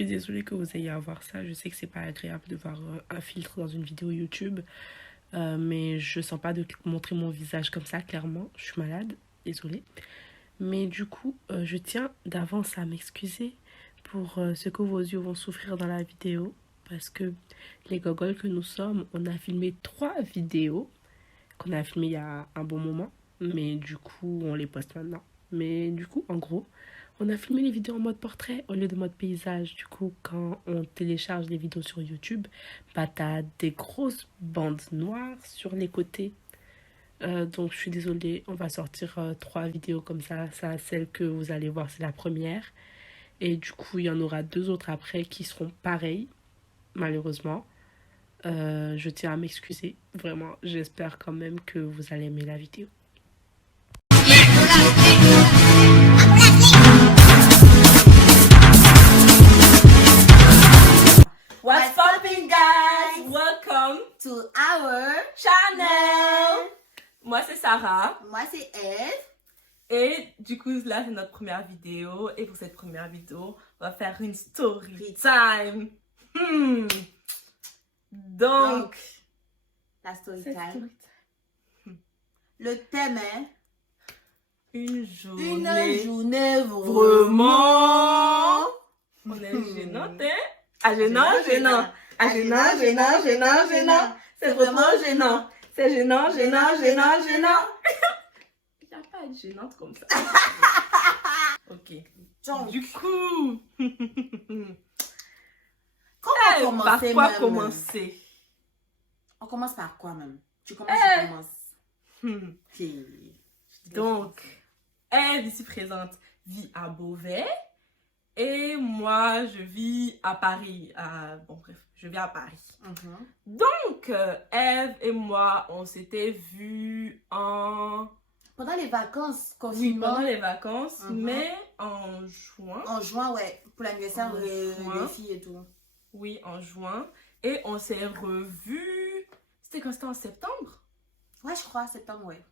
suis désolée que vous ayez à voir ça. Je sais que c'est pas agréable de voir un filtre dans une vidéo YouTube. Mais je sens pas de montrer mon visage comme ça, clairement. Je suis malade, désolée. Mais du coup, je tiens d'avance à m'excuser pour ce que vos yeux vont souffrir dans la vidéo. Parce que les gogoles que nous sommes, on a filmé 3 vidéos qu'on a filmées il y a un bon moment. Mais du coup, on les poste maintenant. Mais du coup, en gros, on a filmé les vidéos en mode portrait au lieu de mode paysage. Du coup, quand on télécharge les vidéos sur YouTube, bah t'as des grosses bandes noires sur les côtés. Donc je suis désolée, on va sortir 3 vidéos comme ça. Celle que vous allez voir, c'est la première. Et du coup, il y en aura 2 autres après qui seront pareilles, malheureusement. Je tiens à m'excuser. Vraiment, j'espère quand même que vous allez aimer la vidéo. What's popping, guys? Welcome To our channel. Moi c'est Sarah Moi c'est Eve. et du coup là c'est notre première vidéo et pour cette première vidéo on va faire une story time. Donc La story c'est time. story time. Le thème est Une une journée journée vraiment. On est gênante, hein? Ah gênant. Ah gênant. C'est vraiment gênant. C'est gênant. Il n'y a pas à être gênante comme ça. Ok. Donc, Du coup, comment par commencer quoi même? commencer? On commence par quoi même? Tu commences, je commence. Hmm. Ok. Donc, Eve ici présente vit à Beauvais et moi je vis à Paris. Bon bref, je vis à Paris. Donc, Eve et moi on s'était vus en... Pendant les vacances, Oui, confinement. pendant les vacances, mais en juin. En juin, ouais, pour l'anniversaire En des juin. filles et tout. Oui, en juin. Et on s'est revus... C'était quand? C'était en septembre? Ouais, je crois, septembre, ouais.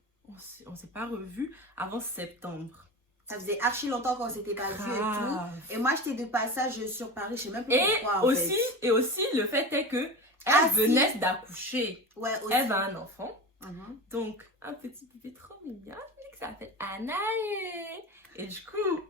On s'est pas revus avant septembre. Ça faisait archi longtemps qu'on s'était pas vu et Grave. tout. Et moi, j'étais de passage sur Paris, je sais même plus Et pourquoi, en aussi, fait. et aussi, le fait est que Ah, elle venait d'accoucher. Ouais, aussi. Elle a un enfant. Mhm. Donc, un petit bébé trop mignon. Que ça s'appelle Anaë. Et du coup,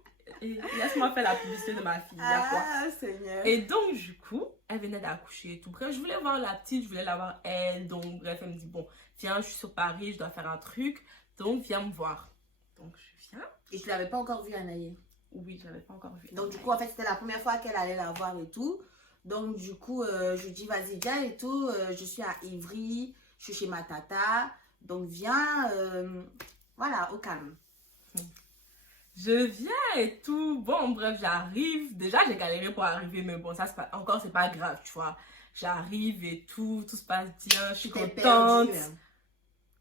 laisse-moi faire la publicité de ma fille. Il y a quoi? Ah, Seigneur. Et donc, du coup, elle venait d'accoucher et tout. Bref, je voulais voir la petite, je voulais la voir elle. Donc, bref, elle me dit, bon, viens, je suis sur Paris, je dois faire un truc. Donc, viens me voir. Donc, je viens. Et tu l'avais pas encore vu, Anaïe? Oui, je l'avais pas encore vu. Donc, du coup, en fait, c'était la première fois qu'elle allait la voir et tout. Donc, du coup, je lui dis, vas-y, viens et tout. Je suis à Ivry, je suis chez ma tata. Donc, viens, voilà, au calme. Je viens et tout. Bon, bref, j'arrive. Déjà, j'ai galéré pour arriver, mais bon, ça, c'est pas grave, tu vois. J'arrive et tout se passe bien, je suis T'es contente. perdue, hein.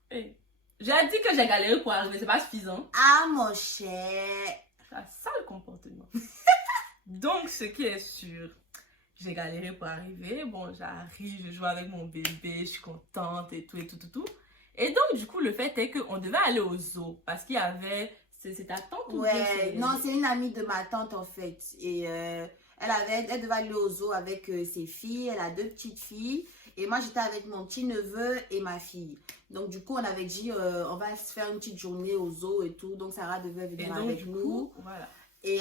Hey, j'ai dit que j'ai galéré pour arriver, c'est pas suffisant. Ah, mon cher. C'est un sale comportement. Donc, ce qui est sûr, j'ai galéré pour arriver. Bon, j'arrive, je joue avec mon bébé, je suis contente et tout. Et donc, du coup, le fait est qu'on devait aller au zoo parce qu'il y avait... C'est ta tante ou bien Ouais, non, c'est une amie de ma tante, en fait. Et elle devait aller au zoo avec ses filles. Elle a 2 petites filles. Et moi, j'étais avec mon petit neveu et ma fille. Donc, du coup, on avait dit, on va se faire une petite journée au zoo et tout. Donc, Sarah devait venir avec nous. Voilà. Et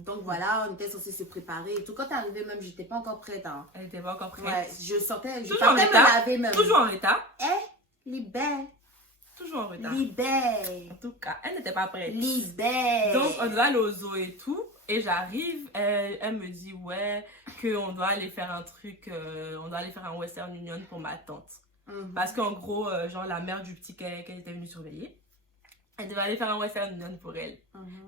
donc, voilà, on était censé se préparer et tout. Quand t'es arrivée, même, j'étais pas encore prête. Hein. Elle n'était pas encore prête. Ouais, je sortais, je Toujours en partais me retard. laver même. Toujours en retard. Libère. Toujours en retard. Libère. En tout cas, elle n'était pas prête. Libère. Donc, on doit aller au zoo et tout. Et j'arrive, elle me dit, ouais, qu'on doit aller faire un truc, on doit aller faire un Western Union pour ma tante. Parce qu'en gros, genre, la mère du petit qu'elle était venue surveiller, elle devait aller faire un Western Union pour elle.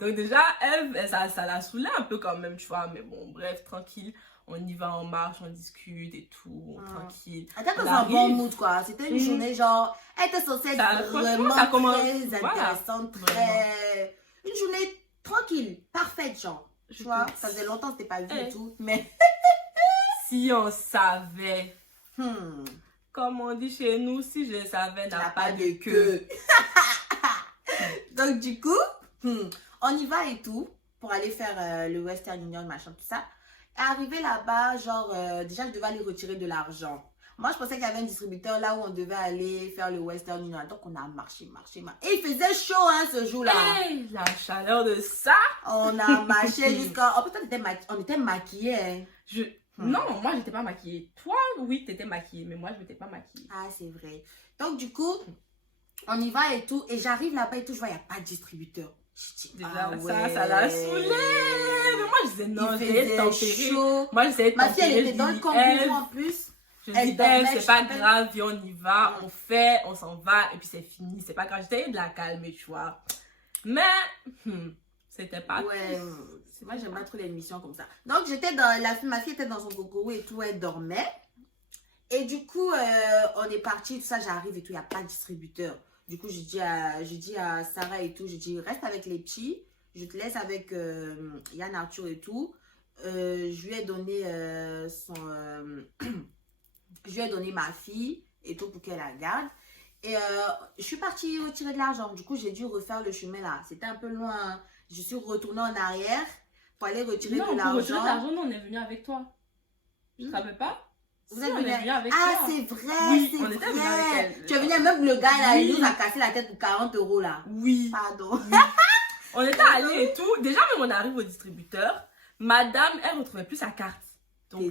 Donc, déjà, elle, ça l'a saoulée un peu quand même, tu vois. Mais bon, bref, tranquille. On y va, on marche, on discute et tout, tranquille. Elle était dans un bon mood, quoi. C'était une journée, genre, elle était censée être vraiment ça commence, très intéressante, très... Une journée tranquille, parfaite, genre. Tu vois, ça faisait longtemps que t'es pas vu et tout, mais... Si on savait, comme on dit chez nous, si je savais, n'a pas de queue. Donc, du coup, on y va et tout, pour aller faire le Western Union, machin, tout ça. Arrivé là-bas, genre, déjà, je devais aller retirer de l'argent. Moi, je pensais qu'il y avait un distributeur là où on devait aller faire le Western Union. Donc, on a marché. Et il faisait chaud, hein, ce jour-là. Hey, la chaleur de ça. On a marché jusqu'à... Oh, peut-être on était maquillés, hein. Non, moi, j'étais pas maquillée. Toi, oui, t'étais maquillée, mais moi, je m'étais pas maquillée. Ah, c'est vrai. Donc, du coup, on y va et tout. Et j'arrive là-bas et tout, je vois, il n'y a pas de distributeur. Je dis, Déjà, ah ouais. ça l'a saoulée. Mais moi, je disais non, j'ai tempéré. Chaud. Moi, j'essayais de Ma fille, elle tempérer. était dans le cambouis en plus. Je Elle dis, dormait, c'est pas grave, viens, on y va, on fait, on s'en va, et puis c'est fini. C'est pas grave, j'essayais de la calmer, tu vois. Mais, c'était pas... Ouais, moi, j'aime pas trop les émissions comme ça. Donc, ma fille était dans son gogo et tout, elle dormait. Et du coup, on est parti, tout ça, j'arrive et tout, il n'y a pas de distributeur. Du coup, je dis à Sarah et tout, je dis, reste avec les petits, je te laisse avec Yann Arthur et tout. Je lui ai donné je lui ai donné ma fille et tout pour qu'elle la garde. Et je suis partie retirer de l'argent. Du coup, j'ai dû refaire le chemin là. C'était un peu loin. Je suis retournée en arrière pour aller retirer de l'argent. Non, pour retirer de l'argent, on est venu avec toi. Je ne savais pas. Vous êtes venu avec toi. Ah, c'est vrai, oui, c'est on était venu avec elle. Tu es venu même le gars là, oui. il nous a cassé la tête pour 40 € là. Oui. Pardon. Oui. On était allés et tout. Déjà, même on arrive au distributeur. Madame, elle ne retrouvait plus sa carte. Donc,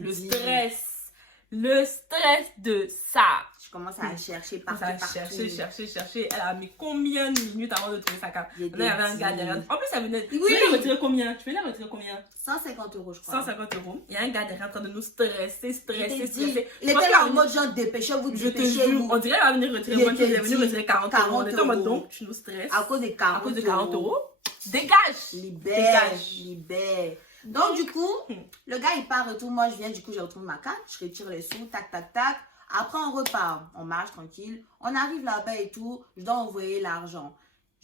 le stress de ça. Je commence à chercher partout. Chercher. Elle a mis combien de minutes avant de trouver sa carte? Il y avait un gars derrière. En plus, elle venait. Oui. Tu venais retirer combien? 150 € je crois. 150 €. Il y a un gars derrière en train de nous stresser. Il était là en mode genre dépêchez-vous, je te jure, on dirait qu'elle va venir retirer moi, elle est venue retirer 40 €. On était en mode donc, tu nous stresses. À cause de 40 €. Dégage! Libère. Donc, du coup, le gars, il part et tout. Moi, je viens, du coup, je retrouve ma carte. Je retire les sous, tac. Après, on repart. On marche tranquille. On arrive là-bas et tout. Je dois envoyer l'argent.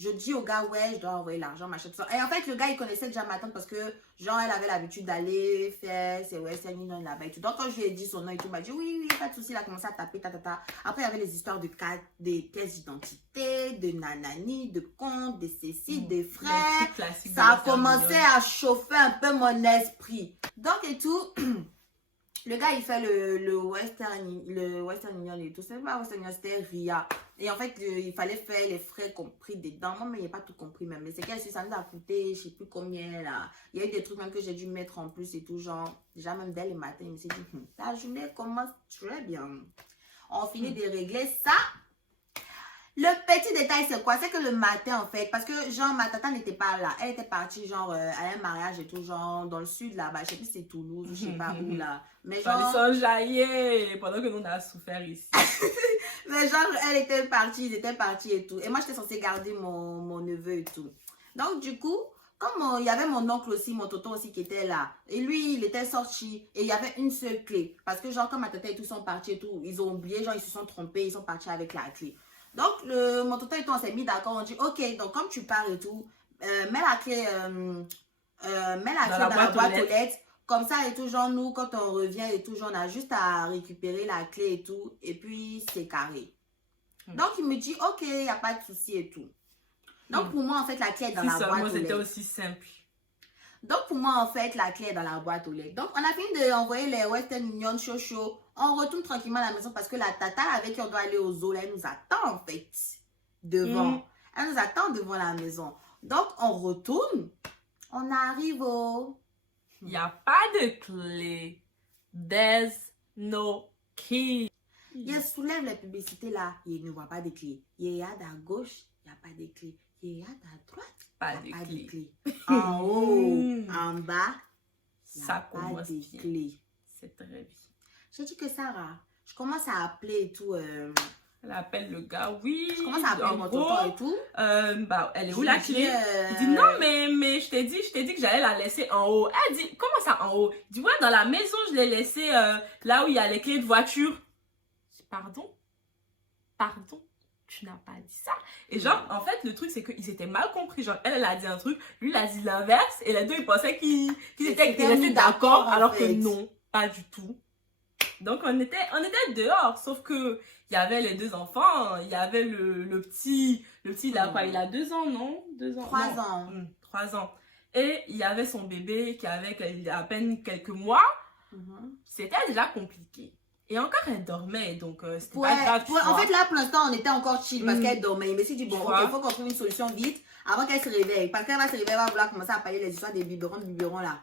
Je dis au gars, ouais, je dois envoyer l'argent, machin, tout ça. Et en fait, le gars, il connaissait déjà ma tante parce que, genre, elle avait l'habitude d'aller faire ses Western Union là-bas et tout. Donc, quand je lui ai dit son nom et tout, il m'a dit, oui, pas de souci. Il a commencé à taper, Après, il y avait les histoires de cartes, des pièces d'identité, de nanani, de compte, de ceci, des frères. Ça a commencé à chauffer un peu mon esprit. Donc, et tout... Le gars, il fait le Western Union et tout. C'est pas Western Union, c'était RIA. Et en fait, il fallait faire les frais compris dedans. Moi, mais il n'y a pas tout compris même. Mais c'est qu'elle ça nous a coûté, je sais plus combien là. Il y a eu des trucs même que j'ai dû mettre en plus et tout. Genre, déjà même dès le matin, il me s'est dit, la journée commence très bien. On finit de régler ça. Le petit détail, c'est quoi? C'est que le matin, en fait, parce que, genre, ma tata n'était pas là. Elle était partie, genre, à un mariage et tout, genre, dans le sud, là-bas. Je sais plus si c'est Toulouse ou je sais pas où, là. Mais genre... Ils sont jaillés pendant que nous, on a souffert ici. Mais genre, elle était partie, ils étaient partis et tout. Et moi, j'étais censée garder mon neveu et tout. Donc, du coup, comme il y avait mon oncle aussi, mon tonton aussi qui était là. Et lui, il était sorti. Et il y avait une seule clé. Parce que, genre, comme ma tata et tout sont partis et tout, ils ont oublié, genre, ils se sont trompés, ils sont partis avec la clé. Donc, mon tonton et tout, on s'est mis d'accord. On dit, ok, donc comme tu pars et tout, mets la clé, dans la boîte aux lettres. Comme ça et tout, genre, nous, quand on revient et tout, genre, on a juste à récupérer la clé et tout. Et puis, c'est carré. Donc, il me dit, ok, il n'y a pas de souci et tout. Donc, pour moi, en fait, la clé est dans la boîte aux lettres. C'était aussi simple. Donc, pour moi, en fait, la clé est dans la boîte aux lettres. Donc, on a fini d'envoyer les Western Union chaud. On retourne tranquillement à la maison parce que la tata avec qui on doit aller au zoo, là, elle nous attend, en fait, devant. Elle nous attend devant la maison. Donc, on retourne. On arrive au... Il n'y a pas de clé. There's no key. Il soulève les publicités là. Il ne voit pas de clé. Il y a à gauche, il n'y a pas de clé. Il y a à droite, pas il n'y a de pas clé. de clé. En haut, en bas, il n'y a ça pas de clé. C'est très bien. J'ai dit que Sarah, je commence à appeler et tout. Elle appelle le gars, oui. Je commence à appeler mon tonton et tout. Elle est où la clé? Il dit non, mais je t'ai dit que j'allais la laisser en haut. Elle dit, comment ça en haut? Il dit, ouais, dans la maison, je l'ai laissée là où il y a les clés de voiture. Je dis, pardon, tu n'as pas dit ça. Et genre, en fait, le truc, c'est qu'ils étaient mal compris. Genre, elle a dit un truc, lui, il a dit l'inverse. Et les deux, ils pensaient qu'ils étaient restés d'accord, alors que non, pas du tout. Donc, on était dehors, sauf que il y avait les deux enfants, il y avait le petit là, quoi, il a 2 ans, non? 2 ans. 3 ans. 3 ans. Et il y avait son bébé qui avait à peine quelques mois. C'était déjà compliqué. Et encore, elle dormait, donc c'était pas grave. En fait, là, pour l'instant, on était encore chill parce qu'elle dormait. Mais si tu dis, bon, il faut qu'on trouve une solution vite avant qu'elle se réveille. Parce qu'elle va se réveiller, elle va vouloir commencer à parler les histoires des biberons là.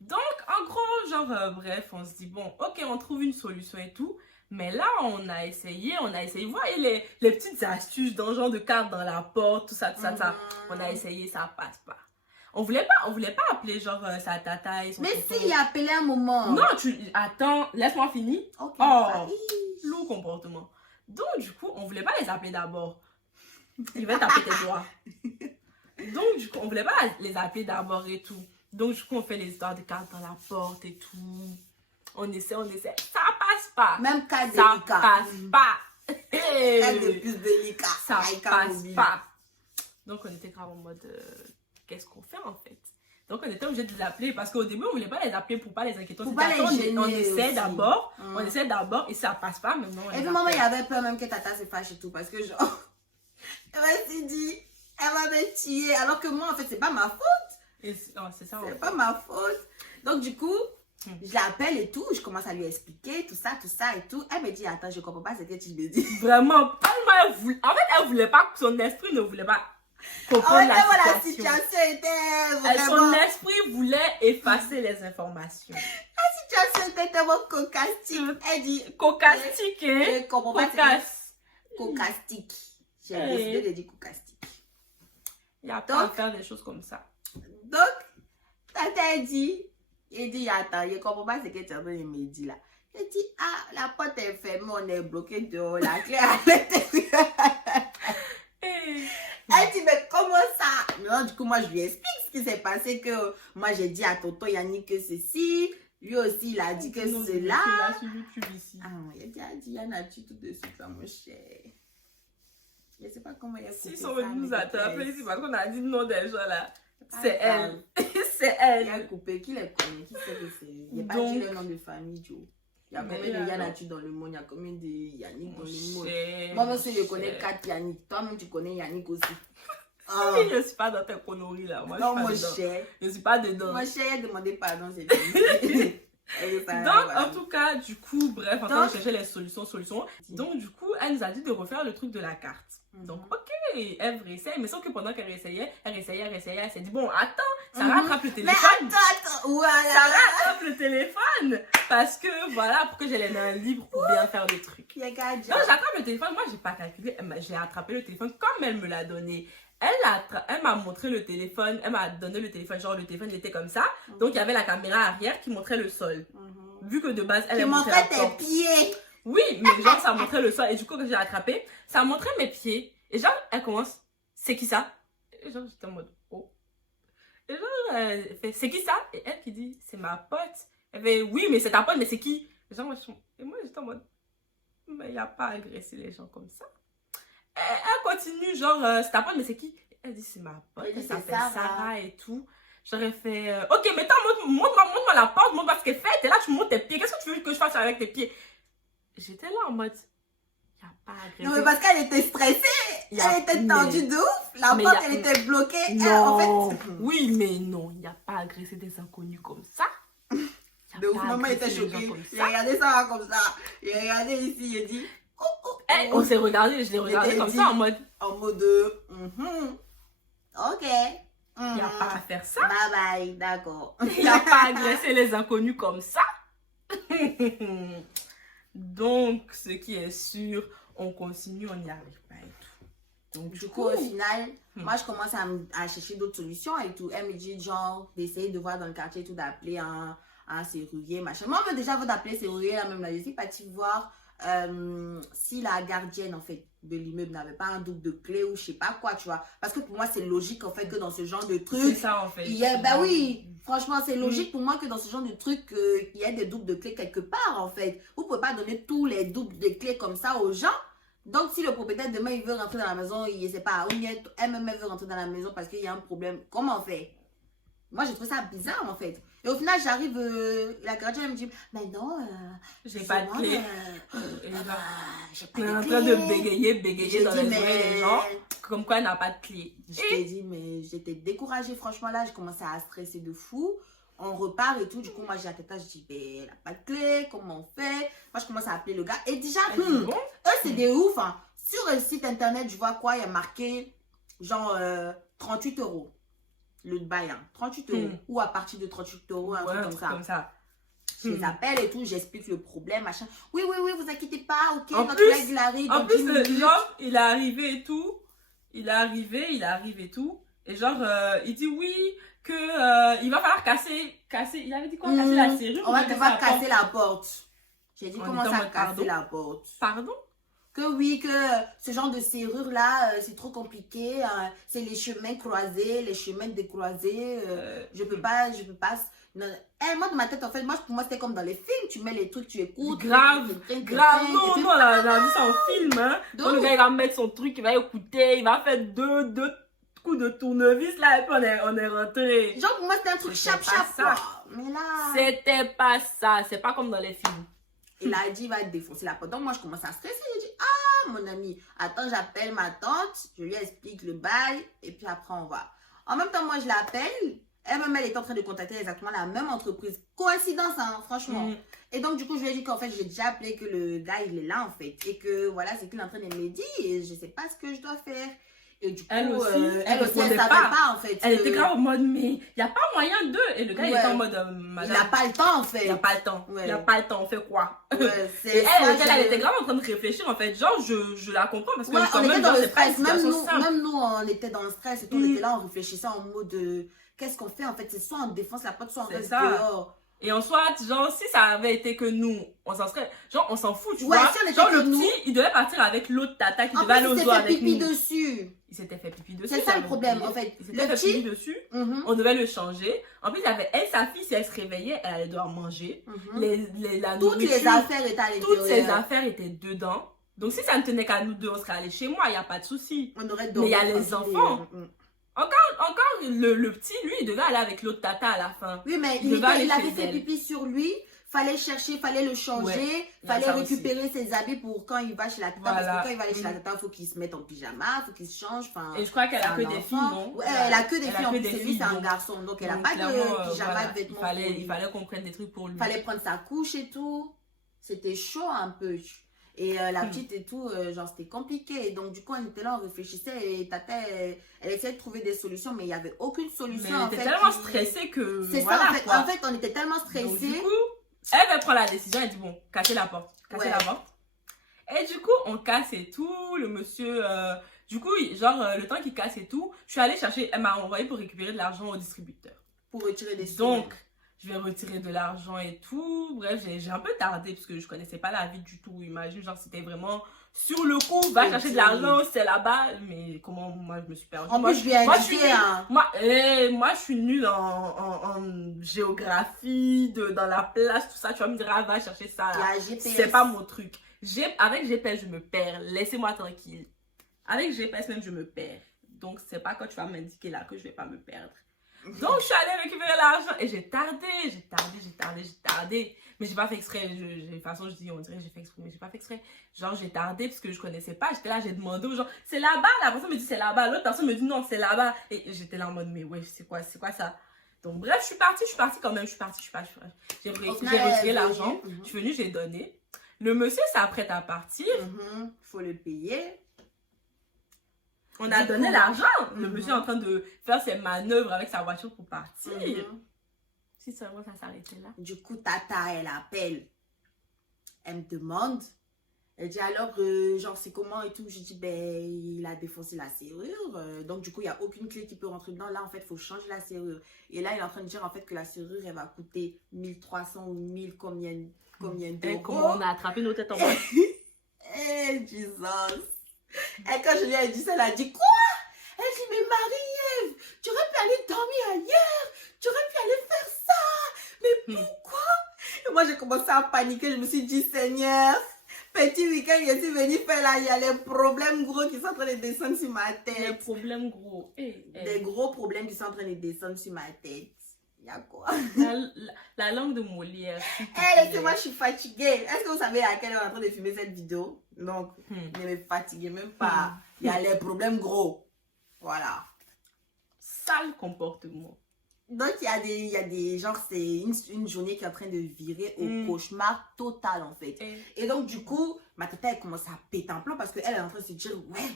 Donc, en gros, genre, bref, on se dit, bon, ok, on trouve une solution et tout. Mais là, on a essayé. Vous voyez les petites astuces dans genre de carte dans la porte, tout ça, tout ça, tout ça. On a essayé, ça passe pas. On voulait pas appeler genre sa tata et son Mais tonton. si, il a appelé un moment. Non, attends, laisse-moi finir. Okay. Oh, lourd comportement. Donc, du coup, on voulait pas les appeler d'abord. Il va taper tes doigts. Donc, du coup, on voulait pas les appeler d'abord et tout. Donc, du coup, on fait les histoires de cartes dans la porte et tout. On essaie. Ça passe pas. Même cas ça délicat. Passe pas. Cas de plus délicat. Ça passe pas. Donc, on était grave en mode, qu'est-ce qu'on fait en fait? Donc, on était obligé de les appeler parce qu'au début, on voulait pas les appeler pour pas les inquiéter. On essaie d'abord. On essaie d'abord et ça passe pas. Maintenant, et puis, maman, il y avait peur même que tata se fâche et tout parce que genre, elle m'a dit, elle va me tuer. Alors que moi, en fait, c'est pas ma faute. C'est ça. C'est pas ma faute. Donc, du coup, je l'appelle et tout. Je commence à lui expliquer tout ça et tout. Elle me dit, attends, je comprends pas ce que tu me dis. Vraiment, elle voulait pas, son esprit ne voulait pas comprendre la situation était vraiment... Son esprit voulait effacer les informations. La situation était tellement cocastique. Elle dit... Cocastique, hein? Je comprends pas ce que... Cocastique. J'ai décidé de dire cocastique. Il n'y a pas à faire des choses comme ça. Donc, tata dit... Il dit, attends, je comprends pas ce que tu as me dit là. Je dis, ah, la porte est fermée, on est bloqué dehors, la clé à l'intérieur. Elle dit, mais comment ça? Non, du coup, moi, je lui explique ce qui s'est passé, que moi, j'ai dit à tonton Yannick que ceci. Lui aussi, il a dit que cela. Il a sur YouTube ici. Ah, il a dit, Yann a dit tout de suite, là, mon cher. Je sais pas comment il a coupé si ça. Si on nous attrape ici, parce qu'on a dit le nom des gens là. C'est Ah, elle. C'est elle. Il a coupé. Qui les connaît? Qui sait que c'est? Il n'y a pas dit le nom de famille, Joe. Il y a combien de Yann dans le monde? Il y a combien de Yannick dans le monde? Moi-même, si je connais 4 Yannick, toi-même, tu connais Yannick aussi. Je ne suis pas dans tes conneries là. Moi, non, mon cher. Je ne suis pas dedans. Mon cher, il a demandé pardon. Donc, en tout cas, du coup, bref, en train de chercher les solutions. Donc, du coup, elle nous a dit de refaire le truc de la carte. Donc, ok, elle réessaye, mais sauf que pendant qu'elle réessayait, elle s'est dit, bon, attends, ça rattrape le téléphone. Mais attends, voilà. Ça rattrape le téléphone. Parce que, voilà, pour que j'ai les mains libres pour bien faire le truc. Donc, j'attrape le téléphone. Moi, j'ai pas calculé. J'ai attrapé le téléphone comme elle me l'a donné. Elle m'a montré le téléphone, elle m'a donné le téléphone, genre le téléphone était comme ça. Donc, il y avait la caméra arrière qui montrait le sol. Vu que de base, elle montrait tes pieds. Oui, mais genre, ça montrait le sol. Et du coup, quand j'ai attrapé, ça montrait mes pieds. Et genre, elle commence, c'est qui ça? Et genre, j'étais en mode, oh. Et genre, elle fait, c'est qui ça? Et elle qui dit, c'est ma pote. Elle fait, oui, mais c'est ta pote, mais c'est qui? Et genre, moi, j'étais en mode, mais il n'y a pas à agresser les gens comme ça. Elle continue, genre, c'est ta pote, mais c'est qui? Elle dit, c'est ma pote, elle s'appelle Sarah et tout. J'aurais fait, ok, mais attends, montre-moi la porte, montre-moi ce qu'elle fait. Et là, tu montes tes pieds. Qu'est-ce que tu veux que je fasse avec tes pieds? J'étais là en mode, il n'y a pas à agresser. Non, mais parce qu'elle était stressée. Elle était tendue de ouf. La porte, elle était bloquée. Non. En fait... Oui, mais non, il n'y a pas à agresser des inconnus comme ça. De ouf, maman était choquée. J'ai regardé ça comme ça. J'ai regardé ici, j'ai dit, on s'est regardé, je l'ai regardé comme ça en mode. En mode, ok. Il n'y a pas à faire ça. Bye bye, d'accord. Il n'y a pas à agresser les inconnus comme ça. Donc, ce qui est sûr, on continue, on n'y arrive pas et tout. Donc, du coup, au final, moi, je commence à chercher d'autres solutions et tout. Elle me dit, genre, d'essayer de voir dans le quartier et tout, d'appeler un serrurier, machin. Moi, on veut déjà d'appeler serrurier, là, même là, je suis partie voir si la gardienne, en fait, de l'immeuble n'avait pas un double de clé ou je sais pas quoi, tu vois. Parce que pour moi, c'est logique, en fait, que dans ce genre de truc... C'est ça, en fait. Bah oui, franchement, c'est logique pour moi que dans ce genre de truc, il y ait des doubles de clés quelque part, en fait. Vous pouvez pas donner tous les doubles de clés comme ça aux gens. Donc, si le propriétaire, demain, il veut rentrer dans la maison, il sait pas, ou elle-même veut rentrer dans la maison parce qu'il y a un problème, comment on fait? Moi, je trouve ça bizarre, en fait. Et au final, j'arrive, la gardien elle me dit, mais non, j'ai pas de clé. J'ai On pas est en de train de clé. bégayer dans les oreilles des gens, comme quoi elle n'a pas de clé. Je t'ai dit, mais j'étais découragée, franchement, là, je commençais à stresser de fou. On repart et tout, du coup, moi, j'ai la tête, je dis, ben, elle n'a pas de clé, comment on fait? Moi, je commence à appeler le gars. Et déjà, eux, c'est des ouf, hein. Sur le site internet, je vois quoi? Il y a marqué, genre, 38 €. Le bail, hein. 38 €. Ou à partir de 38 €, un truc comme ça. Je les appelle et tout, j'explique le problème, machin. Oui, vous inquiétez pas, ok, notre collègue, il arrive. En plus, genre, il est arrivé et tout. Il arrive et tout. Et genre, il dit oui, que il va falloir casser. Il avait dit quoi? Casser la serrure? On va devoir casser la porte. J'ai dit, comment ça, casser pardon? la porte? Pardon? Que oui, que ce genre de serrure là, c'est trop compliqué. C'est les chemins croisés, les chemins décroisés. Je peux pas. Non. Moi, dans ma tête, en fait, pour moi, c'était comme dans les films. Tu mets les trucs, tu écoutes. Grave. Non, on a vu ça en film. Hein. Donc, le gars, il va mettre son truc, il va écouter, il va faire deux coups de tournevis là, et puis on est rentré. Genre, pour moi, c'était un truc chap. Mais là. C'était pas ça. C'est pas comme dans les films. Et là, il dit, il va défoncer la porte. Donc, moi, je commence à stresser. Je dis, ah, mon ami, attends, j'appelle ma tante. Je lui explique le bail. Et puis après, on va. En même temps, moi, je l'appelle. Elle-même, elle est en train de contacter exactement la même entreprise. Coïncidence, hein, franchement. Et donc, du coup, je lui ai dit qu'en fait, j'ai déjà appelé, que le gars, il est là, en fait. Et que, voilà, c'est qu'il est en train de me dire. Et je sais pas ce que je dois faire. Et du coup, elle aussi, elle savait pas, en fait. Elle était grave en mode, mais il n'y a pas moyen de. Et le gars, il était en mode, il n'a pas le temps, en fait. Il n'a pas le temps. Il n'a pas le temps, on fait quoi? Elle était grave en train de réfléchir, en fait. Genre, je la comprends parce que on était dans le stress. Même nous, on était dans le stress. Et on était là, on réfléchissait en mode, qu'est-ce qu'on fait, en fait? C'est soit on défonce la porte, soit on reste dehors. Et en soit, genre, si ça avait été que nous, on s'en serait... Genre, on s'en fout, tu vois. Si genre, le petit, il devait partir avec l'autre tata qui devait aller au zoo avec nous. Il s'était fait pipi dessus. C'est ça le problème, en fait. Il s'était fait pipi dessus. On devait le changer. En plus, il y avait elle, sa fille, si elle se réveillait, elle allait devoir manger. Toutes les affaires étaient à l'intérieur. Toutes ses affaires étaient dedans. Donc, si ça ne tenait qu'à nous deux, on serait allés chez moi, il n'y a pas de souci. On aurait dormi. Mais il y a les enfants. Encore le petit, lui, il devait aller avec l'autre tata à la fin. Oui, mais il avait fait pipi sur lui. Fallait chercher, fallait le changer, fallait récupérer ses habits pour quand il va chez la tata. Parce que quand il va aller chez la tata, il faut qu'il se mette en pyjama, il faut qu'il se change. Et je crois qu'elle a que des filles, non? Ouais, elle a que des filles. En plus, lui, c'est un garçon. Donc, elle n'a pas de pyjama, de vêtements. Il fallait qu'on prenne des trucs pour lui. Il fallait prendre sa couche et tout. C'était chaud un peu. Et la petite et tout, genre, c'était compliqué. Et donc, du coup, on était là, on réfléchissait. Et tata, elle essayait de trouver des solutions, mais il n'y avait aucune solution. Mais elle était tellement stressée que. C'est ça, en fait, on était tellement stressés. Donc, du coup, elle prend la décision. Elle dit, bon, casser la porte. Casser la porte. Et du coup, on casse et tout. Le monsieur. Du coup, genre, le temps qu'il casse et tout, je suis allée chercher. Elle m'a envoyé pour récupérer de l'argent au distributeur. Pour retirer des sous. Donc. Je vais retirer de l'argent et tout. Bref, j'ai un peu tardé parce que je connaissais pas la vie du tout. Imagine, genre, c'était vraiment sur le coup, va chercher de l'argent, c'est là-bas. Mais comment moi, je me suis perdue. Moi, je lui ai indiqué, moi, je suis nulle en géographie, dans la place, tout ça. Tu vas me dire, ah, va chercher ça. C'est pas mon truc. Avec GPS, je me perds. Laissez-moi tranquille. Avec GPS, même, je me perds. Donc, c'est pas quand tu vas m'indiquer là que je vais pas me perdre. Donc, je suis allée récupérer l'argent et j'ai tardé. Mais j'ai pas fait exprès. De toute façon, je dis, on dirait que j'ai fait exprès, mais j'ai pas fait exprès. Genre, j'ai tardé parce que je connaissais pas. J'étais là, j'ai demandé aux gens, c'est là-bas. La personne me dit, c'est là-bas. L'autre personne me dit, non, c'est là-bas. Et j'étais là en mode, mais ouais, c'est quoi ça? Donc, bref, je suis partie quand même. J'ai retiré l'argent. Je suis venue, j'ai donné. Le monsieur s'apprête à partir. Faut le payer. On a donné l'argent. Le monsieur est en train de faire ses manœuvres avec sa voiture pour partir. Si seulement ça s'arrêtait là. Du coup, tata, elle appelle. Elle me demande. Elle dit alors, genre, c'est comment et tout. Je dis, ben, il a défoncé la serrure. Donc, du coup, il n'y a aucune clé qui peut rentrer dedans. Là, en fait, il faut changer la serrure. Et là, il est en train de dire, en fait, que la serrure, elle va coûter 1300 ou 1000 combien d'euros. Comment on a attrapé nos têtes en bas. Jesus. Et quand je lui ai dit ça, elle a dit quoi? Elle dit, mais Marie-Ève, tu aurais pu aller dormir ailleurs, tu aurais pu aller faire ça, mais pourquoi? Et moi, j'ai commencé à paniquer, je me suis dit, Seigneur, petit week-end, je suis venue faire là, il y a les problèmes gros qui sont en train de descendre sur ma tête. Les problèmes gros. Des gros problèmes qui sont en train de descendre sur ma tête. y a quoi? La langue de Molière. Laissez-moi, je suis fatiguée. Est-ce que vous savez à quelle heure on est en train de filmer cette vidéo? Donc, ne me fatiguez même pas. Il y a les problèmes gros. Voilà. Sale comportement. Donc, il y a des genre, c'est une journée qui est en train de virer au cauchemar total, en fait. Et donc, du coup, ma tata, elle commence à péter un plan parce qu'elle est en train de se dire, ouais,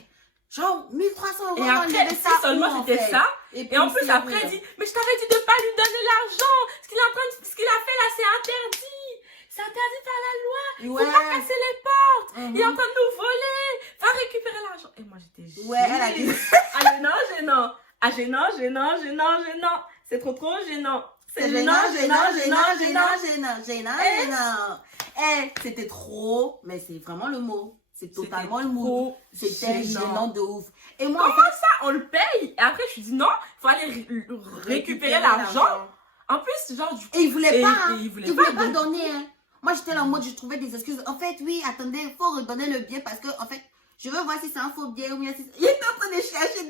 genre 1300 €. Et après, si seulement c'était ça. Et en plus, après, elle dit, mais je t'avais dit de ne pas lui donner l'argent. Ce qu'il a fait là, c'est interdit. C'est interdit par la loi. Il ne faut pas casser les portes. Il est en train de nous voler. Va récupérer l'argent. Et moi, j'étais gênée. Ouais, elle a dit. Ah, gênant. Ah, gênant. C'est trop gênant. C'est gênant. C'était trop, mais c'est vraiment le mot. C'est totalement le mot. C'était gênant de ouf. Et moi, comment ça, on le paye? Et après, je lui dis non, il faut aller récupérer l'argent. En plus, genre, du coup. Et il voulait pas. Il voulait pas donner. Hein. Moi, j'étais là en mode, je trouvais des excuses. En fait, oui, attendez, il faut redonner le billet parce que, en fait, je veux voir si c'est un faux billet ou bien si. Il était en train de chercher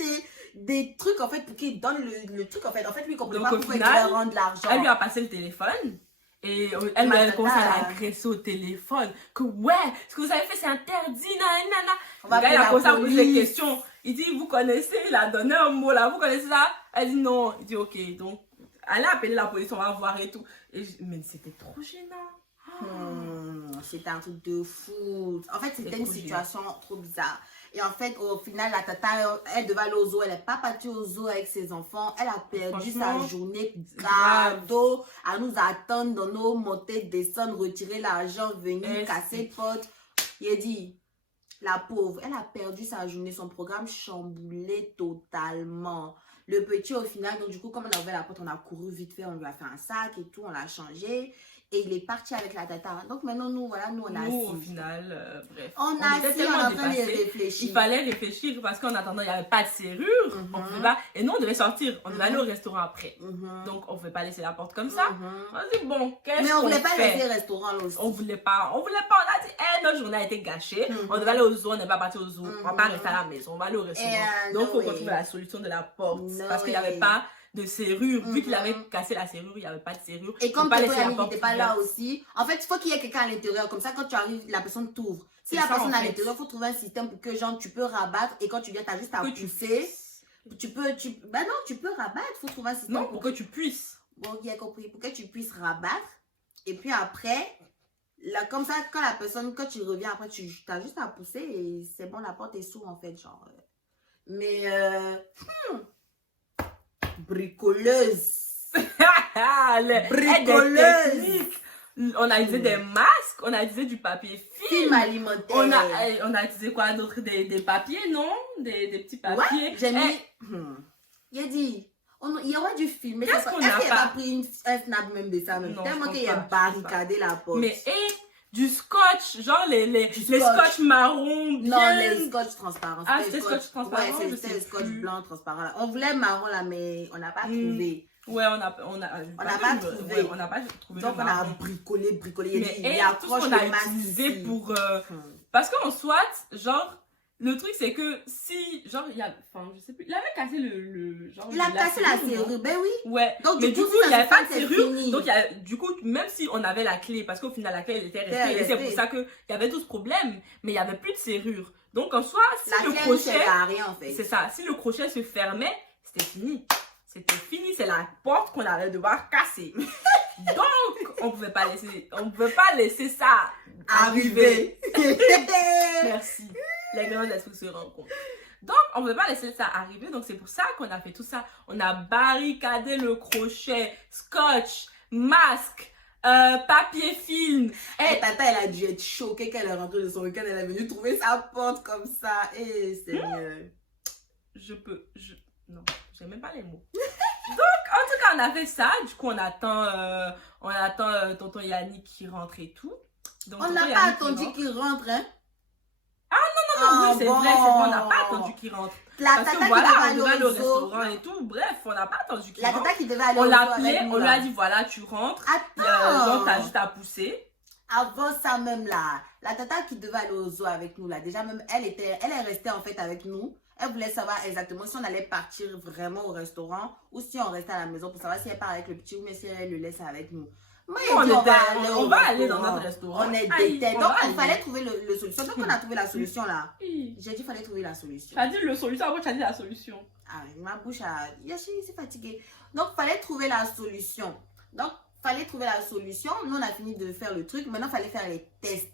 des trucs, en fait, pour qu'il donne le truc, en fait. En fait, lui, il comprenait pas pourquoi il devait rendre l'argent. Elle lui a passé le téléphone. Et elle a commencé à l'agresser au téléphone. Que ouais, ce que vous avez fait, c'est interdit. Le gars, il a commencé à poser des questions. Il dit, vous connaissez, il a donné un mot là, vous connaissez ça? Elle dit non. Il dit ok, donc, elle a appelé la police, on va voir et tout. Mais c'était trop gênant. C'était un truc de fou. En fait, c'était une situation trop bizarre. Et en fait, au final, la tata, elle devait aller au zoo. Elle n'est pas partie au zoo avec ses enfants. Elle a perdu sa journée cadeau à nous attendre dans nos montées, descendre, retirer l'argent, venir casser porte. Il a dit, la pauvre, elle a perdu sa journée. Son programme chamboulé totalement. Le petit, au final, donc du coup, comme on a ouvert la porte, on a couru vite fait, on lui a fait un sac et tout, on l'a changé. Et il est parti avec la tata. Donc maintenant, nous, voilà, nous, on a assis. Au final, bref. On a assis, on est en train de réfléchir. Il fallait réfléchir parce qu'en attendant, il n'y avait pas de serrure. On pouvait pas... Et nous, on devait sortir. On devait aller au restaurant après. Donc, on ne pouvait pas laisser la porte comme ça. On a dit, bon, qu'est-ce qu'on fait? Mais on ne voulait pas laisser le restaurant là aussi. On voulait pas. On a dit, notre journée a été gâchée. On devait aller au zoo, on n'est pas parti au zoo. On ne va pas rester à la maison, on va aller au restaurant. Donc, il faut qu'on trouve la solution de la porte. Parce qu'il n'y avait pas de serrure. Vu qu'il avait cassé la serrure, il n'y avait pas de serrure. Et comme ton ami n'était pas là aussi, en fait, il faut qu'il y ait quelqu'un à l'intérieur. Comme ça, quand tu arrives, la personne t'ouvre. Si la personne est à l'intérieur, il faut trouver un système pour que, genre, tu peux rabattre. Et quand tu viens, tu as juste à pousser. Ben non, tu peux rabattre. Il faut trouver un système. Non, pour que tu puisses. Bon, il a compris. Pour que tu puisses rabattre. Et puis après, là, comme ça, quand la personne, quand tu reviens, après, tu as juste à pousser. Et c'est bon, la porte est sous, en fait. Genre. Mais, bricoleuse. Bricoleuse. On a utilisé des masques, on a utilisé du papier film alimentaire. On a utilisé quoi d'autre? Des papiers, non? Des petits papiers. Ouais, j'ai mis. Il a dit. Il y aura du film. Mais qu'est-ce qu'on a pas pris un snap même de ça? Même. Tellement qu'il a barricadé la porte. Mais du scotch, genre les scotch marron bien... Non, les scotch transparents. Ah, c'était scotch transparent? Ouais, c'était le scotch blanc transparent. Là. On voulait marron là, mais on n'a pas trouvé. Ouais, on n'a pas trouvé. Donc, on a bricolé. Mais tout ce qu'on a utilisé pour... Parce qu'en soit, genre... Le truc, c'est que si, genre, je sais plus, il avait cassé il a cassé la serrure, ben oui. Ouais, donc mais du coup, il n'y avait pas de serrure. Donc, du coup, même si on avait la clé, parce qu'au final, la clé, elle était restée, et c'est pour ça qu'il y avait tout ce problème, mais il n'y avait plus de serrure. Donc, en soi, si le crochet, c'est ça, si le crochet se fermait, c'était fini. C'était fini, c'est la porte qu'on allait devoir casser. Donc, on ne pouvait pas laisser ça arriver. Merci. Les grands esprits se rencontrent. Donc, on ne pouvait pas laisser ça arriver. Donc, c'est pour ça qu'on a fait tout ça. On a barricadé le crochet, scotch, masque, papier film. Et tata, elle a dû être choquée quand elle est rentrée de son week-end. Elle est venue trouver sa porte comme ça. Et c'est mieux. Non, j'ai même pas les mots. Donc, en tout cas, on a fait ça. Du coup, on attend tonton Yannick qui rentre et tout. Donc, on n'a pas attendu qu'il rentre, hein? Oui, c'est vrai, on n'a pas attendu qu'il rentre. Parce que voilà, on devait aller au restaurant et tout. Bref, on n'a pas attendu qu'il rentre. La tata qui devait aller au restaurant. On l'a appelé, on lui a dit voilà, tu rentres. Attends. T'as juste à pousser. Avant ça même là, la tata qui devait aller au zoo avec nous là, déjà même, elle est restée en fait avec nous. Elle voulait savoir exactement si on allait partir vraiment au restaurant ou si on restait à la maison pour savoir si elle part avec le petit ou si elle le laisse avec nous. Moi, On va aller dans notre restaurant. On est déter. Donc, il fallait trouver le solution. Donc, on a trouvé la solution là. J'ai dit qu'il fallait trouver la solution. Tu as dit le solution, après tu as dit la solution. Ah, ma bouche a... Yachi, c'est fatigué. Donc, il fallait trouver la solution. Donc, il fallait trouver la solution. Nous, on a fini de faire le truc. Maintenant, il fallait faire les tests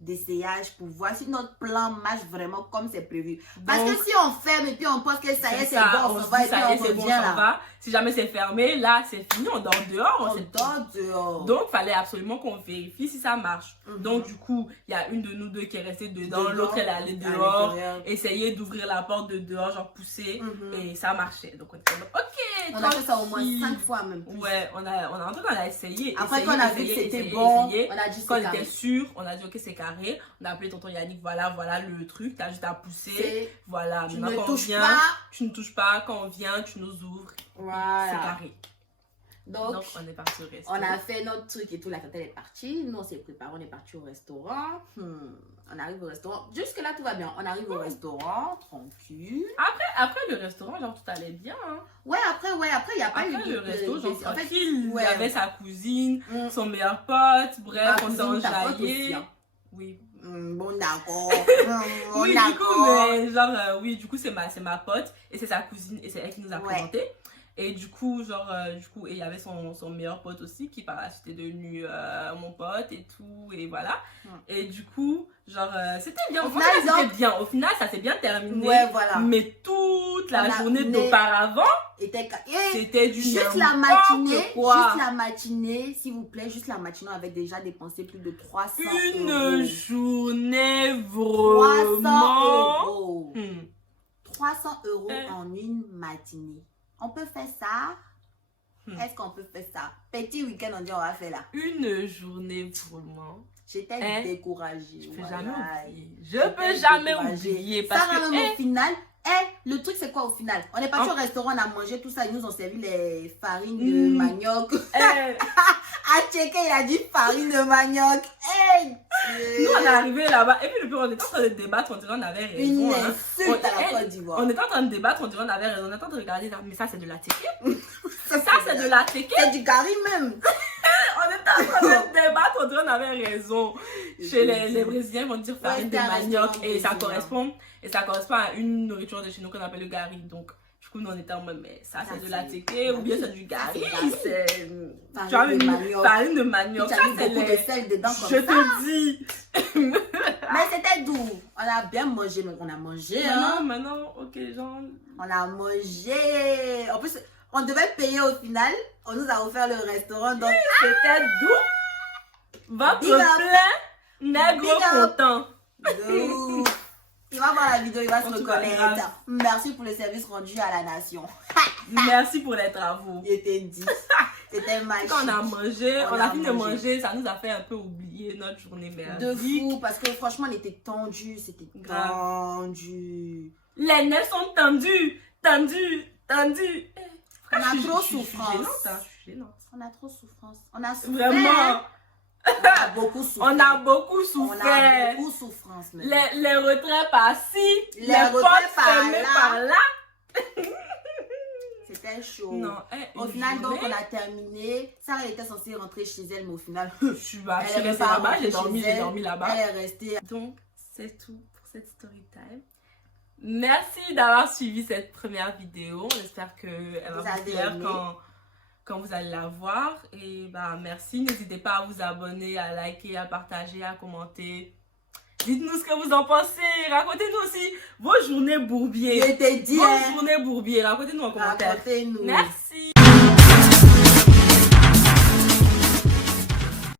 d'essayage pour voir si notre plan marche vraiment comme c'est prévu. Parce que si on ferme et puis on pense que ça y est, c'est bon, on s'en va et puis on revient là. Si jamais c'est fermé, là, c'est fini, on dort dehors. On dort dehors. Donc, il fallait absolument qu'on vérifie si ça marche. Donc, du coup, il y a une de nous deux qui est restée dedans, l'autre, elle est allée dehors, essayer d'ouvrir la porte de dehors, genre pousser, et ça marchait. Donc, on était comme, ok, on a fait ça au moins 5 fois même. Ouais, on a essayé. Après qu'on a vu que c'était bon, on a dit quand on était sûr, on a dit, ok, c'est carré. On a appelé tonton Yannick, voilà le truc, t'as juste à pousser. Voilà, tu maintenant ne touches vient, pas. Tu ne touches pas, quand on vient, tu nous ouvres. Voilà. C'est carré. Donc, on est parti au restaurant. On a fait notre truc et tout, la tante elle est partie. Nous, on s'est préparé, on est parti au restaurant. On arrive au restaurant. Jusque-là, tout va bien. On arrive au restaurant, tranquille. Après le restaurant, genre, tout allait bien. Hein. Ouais, après, il n'y a pas eu le resto, genre, en fait, il y avait sa cousine, son meilleur pote, bref, on s'est enjaillé. Oui. Bon, d'accord. Oui, du coup, mais genre, oui, du coup, c'est ma pote et c'est sa cousine et c'est elle qui nous a présenté. Et du coup, genre, et il y avait son meilleur pote aussi qui par la suite est devenu mon pote et tout, et voilà. Et du coup, genre, c'était bien. Au final, ça s'est bien terminé. Ouais, voilà. Mais toute la journée d'auparavant, c'était du juste la matinée, s'il vous plaît, juste la matinée, on avait déjà dépensé plus de 300 euros. Une journée vraiment. 300 euros en une matinée. On peut faire ça? Est-ce qu'on peut faire ça? Petit week-end, on dit on va faire là. Une journée vraiment. J'étais découragée. Je peux jamais oublier. Je peux jamais oublier. Parce ça, même au final, le truc c'est quoi au final? On est parti au restaurant, on a mangé tout ça, ils nous ont servi les farines de manioc. À checker, il a dit farine de manioc. Nous on est arrivé là-bas et puis le pire, on était en train de débattre, on dirait on avait raison. Une insulte à la Côte d'Ivoire. On était en train de débattre, on dirait on avait raison. On est en train de regarder là, mais ça c'est de la téké. Ça c'est de la téké. C'est du gari même. On était en train de débattre, on dirait on avait raison. Chez les Brésiliens, ils vont dire farine de manioc et ça correspond à une nourriture de chez nous qu'on appelle le gari. Donc du coup, nous on était en mode, mais ça c'est de la téké ou bien c'est du gari. C'est farine de manioc. Ça c'est beaucoup de sel dedans comme ça. Je te dis. Mais c'était doux. On a bien mangé, mais on a mangé. Maintenant, ok, genre. On a mangé. En plus, on devait payer au final. On nous a offert le restaurant. Donc, c'était doux. Votre plein nègre content. Il va voir la vidéo, il va se reconnaître. Merci pour le service rendu à la nation. Merci pour les travaux. Il était dit. C'était magique. Quand on a mangé, on a fini de manger, ça nous a fait un peu oublier notre journée merdique. De fou, parce que franchement, on était tendus. C'était tendu. Les nerfs sont tendus. On a trop souffrance. On a trop souffrance. On a souffert. Vraiment. On a beaucoup souffert. On a beaucoup souffert. Même. Les retraits par-ci, les portes fermées par là. C'était chaud. Non, au final, donc, on a terminé. Sarah était censée rentrer chez elle, mais au final, je suis restée là-bas, j'ai dormi là-bas. Elle est restée. Donc, c'est tout pour cette story time. Merci d'avoir suivi cette première vidéo. J'espère qu'elle va vous plaire quand vous allez la voir. Et bah, merci. N'hésitez pas à vous abonner, à liker, à partager, à commenter. Dites-nous ce que vous en pensez. Racontez-nous aussi vos journées bourbiers. Je t'ai dit. Vos journées bourbiers. Racontez-nous en commentaire. Racontez-nous. Merci.